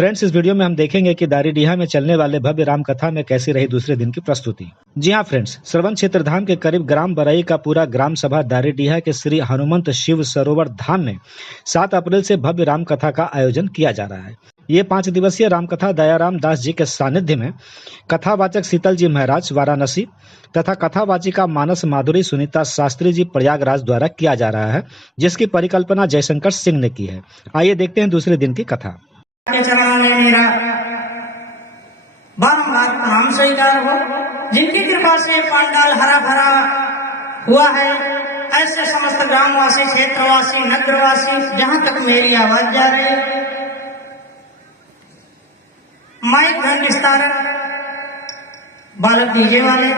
Friends, इस video में हम देखेंगे कि दारीडीहा में चलने वाले भव्य राम कथा में कैसी रही दूसरे दिन की प्रस्तुति। जी हाँ फ्रेंड्स, श्रवण क्षेत्र धाम के करीब ग्राम बरई का पूरा ग्राम सभा दारीडीहा के श्री हनुमंत शिव सरोवर धाम में 7 अप्रैल से भव्य राम कथा का आयोजन किया जा रहा है। ये 5 दिवसीय रामकथा दयाराम दास जी के सानिध्य में कथावाचक शीतल जी महाराज वाराणसी तथा कथावाचिका मानस माधुरी सुनीता शास्त्री जी प्रयागराज द्वारा किया जा रहा है, जिसकी परिकल्पना जयशंकर सिंह ने की है। आइए देखते हैं दूसरे दिन की कथा। के चरणों में मेरा बारंबार प्रणाम स्वीकार हो। जिनकी कृपा से पंडाल हरा भरा हुआ है, ऐसे समस्त ग्रामवासी, क्षेत्रवासी, नगरवासी, जहां तक मेरी आवाज जा रही है, माइक घंट विस्तारक बालक डीजे वाले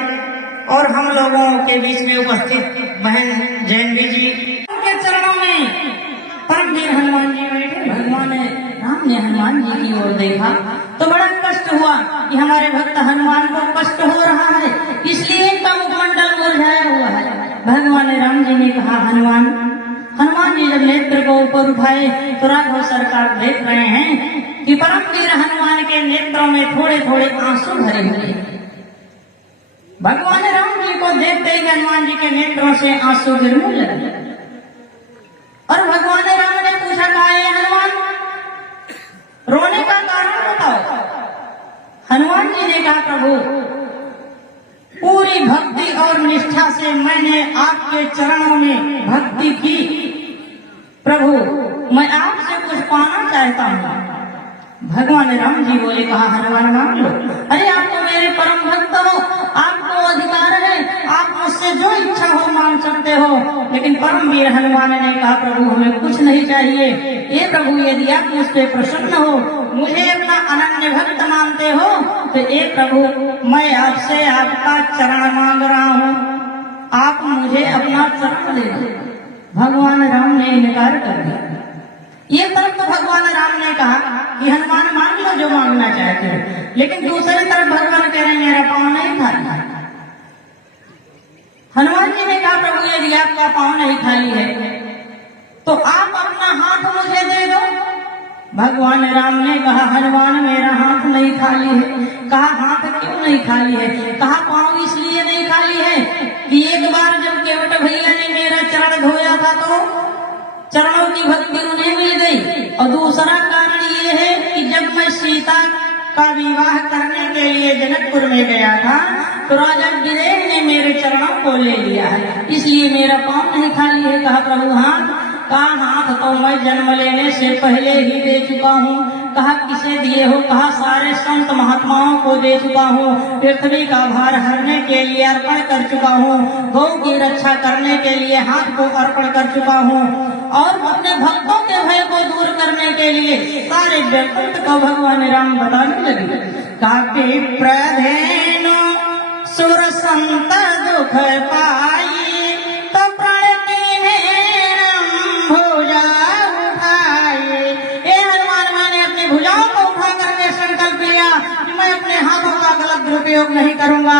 और हम लोगों के बीच में उपस्थित बहन जैनवी जी के चरणों में परम वीर हनुमान जी बैठे। भगवान राम ने हनुमान जी की ओर देखा तो बड़ा कष्ट हुआ कि हमारे भक्त हनुमान को कष्ट हो रहा है, इसलिए इनका मुखमंडल मुरझाया हुआ है। भगवान राम जी ने कहा, हनुमान जी जब नेत्र को ऊपर उठाए तो राघव सरकार देख रहे हैं कि परम वीर हनुमान के नेत्रों में थोड़े थोड़े आंसू भरे हुए। भगवान राम जी को देखते ही हनुमान जी के नेत्रों से आंसू गिरने लगे और भगवान राम ने पूछा, कहा हनुमान, रोने का कारण बताओ। हनुमान जी ने कहा, प्रभु पूरी भक्ति और निष्ठा से मैंने आपके चरणों में भक्ति की। प्रभु मैं आपसे कुछ पाना चाहता हूँ। भगवान राम जी बोले, कहा हनुमान मांग लो। अरे आप तो मेरे परम भक्त हो, आपको अधिकार है, आप मुझसे जो इच्छा हो मांग सकते हो। लेकिन परम वीर हनुमान ने कहा, प्रभु हमें कुछ नहीं चाहिए। ये प्रभु यदि आप मुझ पे प्रसन्न हो, मुझे अपना अनन्य भक्त मानते हो, तो ये प्रभु मैं आपसे आपका चरण मांग रहा हूँ, आप मुझे अपना चरण दे दो। भगवान राम ने इनकार कर दिया। ये तरफ तो भगवान राम ने कहा कि हनुमान मांग लो जो मांगना चाहते हो, लेकिन दूसरी तरफ भगवान कह रहे मेरा पाँव नहीं खाली। हनुमान जी ने कहा, प्रभु यदि आपका पाँव नहीं खाली है तो आप अपना हाथ मुझे दे दो। भगवान राम ने कहा, हनुमान मेरा हाथ नहीं खाली है। कहा, हाथ क्यों नहीं खाली है? कहा, पाँव इसलिए नहीं खाली है कि एक बार जब केवट भैया ने मेरा चरण धोया था तो चरणों की भक्ति उन्हें मिल गई, और दूसरा कारण ये है कि जब मैं सीता का विवाह करने के लिए जनकपुर में गया था तो राजा गिरेह ने मेरे चरणों को ले लिया है, इसलिए मेरा पाँव नहीं खाली है। कहा, प्रभु हाथ तो मैं जन्म लेने से पहले ही दे चुका हूँ। कहा, किसे दिए हो? कहा, सारे संत महात्माओं को दे चुका हूँ। पृथ्वी का भार हरने के लिए अर्पण कर चुका हूँ। गौ की रक्षा करने के लिए हाथ को अर्पण कर चुका हूँ, और अपने भक्तों के भय को दूर करने के लिए सारे व्यक्तित्व को भगवान राम बताने लगे। काफी प्रधेनु सुर संत दुख पाई तो प्रण की भुजा उठाए। ये हनुमान, मैंने अपनी भुजाओं को उठा करके संकल्प लिया कि मैं अपने हाथों का गलत दुरुपयोग नहीं करूंगा,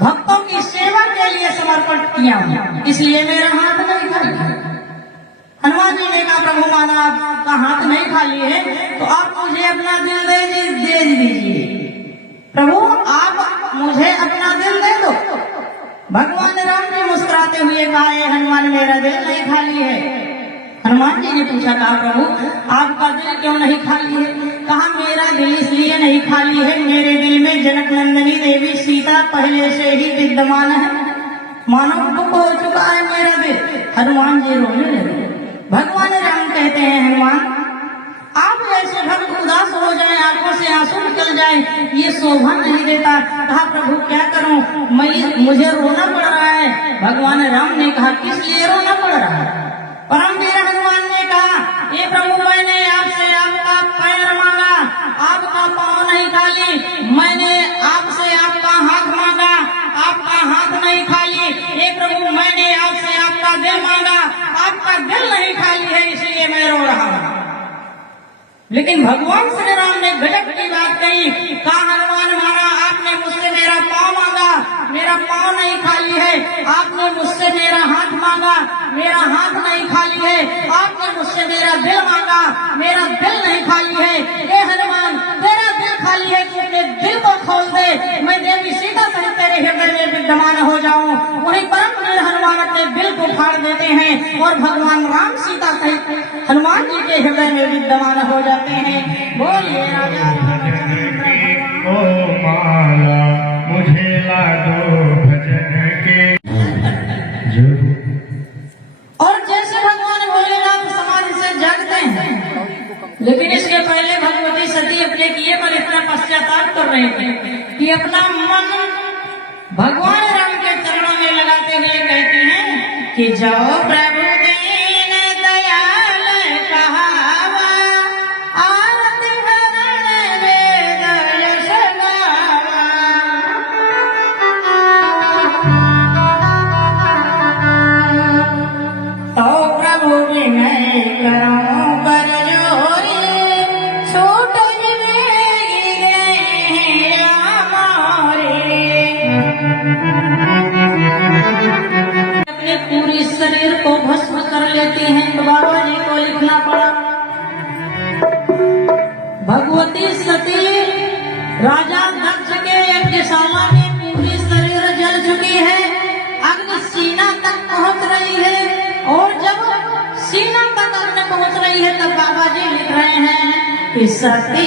भक्तों की सेवा के लिए समर्पण किया, इसलिए मेरा हाथ नहीं खाली। हनुमान जी ने कहा, प्रभु माना आपका हाथ नहीं खाली है तो आप मुझे अपना दिल दे दीजिए। प्रभु आप मुझे अपना दिल दे दो। भगवान राम जी मुस्कुराते हुए कहा, हनुमान मेरा दिल नहीं खाली है। हनुमान जी ने पूछा, कहा, प्रभु आपका दिल क्यों नहीं खाली है? कहा, मेरा दिल इसलिए नहीं खाली है, मेरे दिल में जनक नंदिनी देवी सीता पहले से ही विद्यमान है, मानव दुख हो चुका है मेरा दिल। हनुमान जी रोने लगे। भगवान राम कहते हैं, हनुमान आप जैसे भक्त उदास हो जाए, आंखों से आंसू निकल जाए, ये शोभा नहीं देता। कहा, प्रभु क्या करूं, मुझे रोना पड़ रहा है। भगवान राम ने कहा, किस लिए रोना पड़ रहा है? परम वीर हनुमान ने कहा, ये प्रभु मैंने आपसे आपका पैर मांगा, आपका पाँव नहीं खाली। मैंने आपसे आपका हाथ मांगा, आपका हाथ नहीं खाली। ये प्रभु मैंने आपसे आपका दिल मांगा, आपका दिल नहीं खाली है, इसलिए मैं रो रहा हूँ। लेकिन भगवान श्री राम ने गजब की बात कही। कहा, हनुमान माना आपने मुझसे मेरा पाँव मांगा, मेरा मेरा पाँव नहीं खाली है, आपने मुझसे मेरा हाथ मांगा, मेरा हाथ नहीं खाली है, आपने मुझसे मेरा दिल मांगा, मेरा दिल नहीं खाली है। हे हनुमान, तेरा दिल खाली है, तू अपने दिल को खोल दे, मैं देवी सीता सहित तेरे हृदय में विद्यमान हो जाऊं। वहीं परम वीर हनुमान अपने दिल को फाड़ देते हैं और भगवान राम सीता सहित हनुमान जी के हृदय में विद्यमान हो जाते हैं। बोलिए राजा ओ माला मुझे ला दो भजन के जो। और जैसे भगवान भोलेनाथ समाधि से जागते हैं, लेकिन इसके पहले भगवती सती अपने किए पर इतना पश्चाताप कर रहे थे कि अपना मन भगवान राम के चरणों में लगाते हुए कहती हैं कि जाओ प्रभु दीन दयाल कहावा, आरती भजन वेद यश गावा। तो प्रभु विनय करो कर जोरी, छूट मिलेगी हमारी। अपने पूरी शरीर को भस्म कर लेती हैं, तो बाबा जी को लिखना पड़ा। भगवती सती राजा दक्ष के यज्ञशाला में पूरी शरीर जल चुकी है, अग्नि सीना तक पहुंच रही है, और जब सीना तक अग्नि पहुंच रही है तब बाबा जी लिख रहे हैं कि सती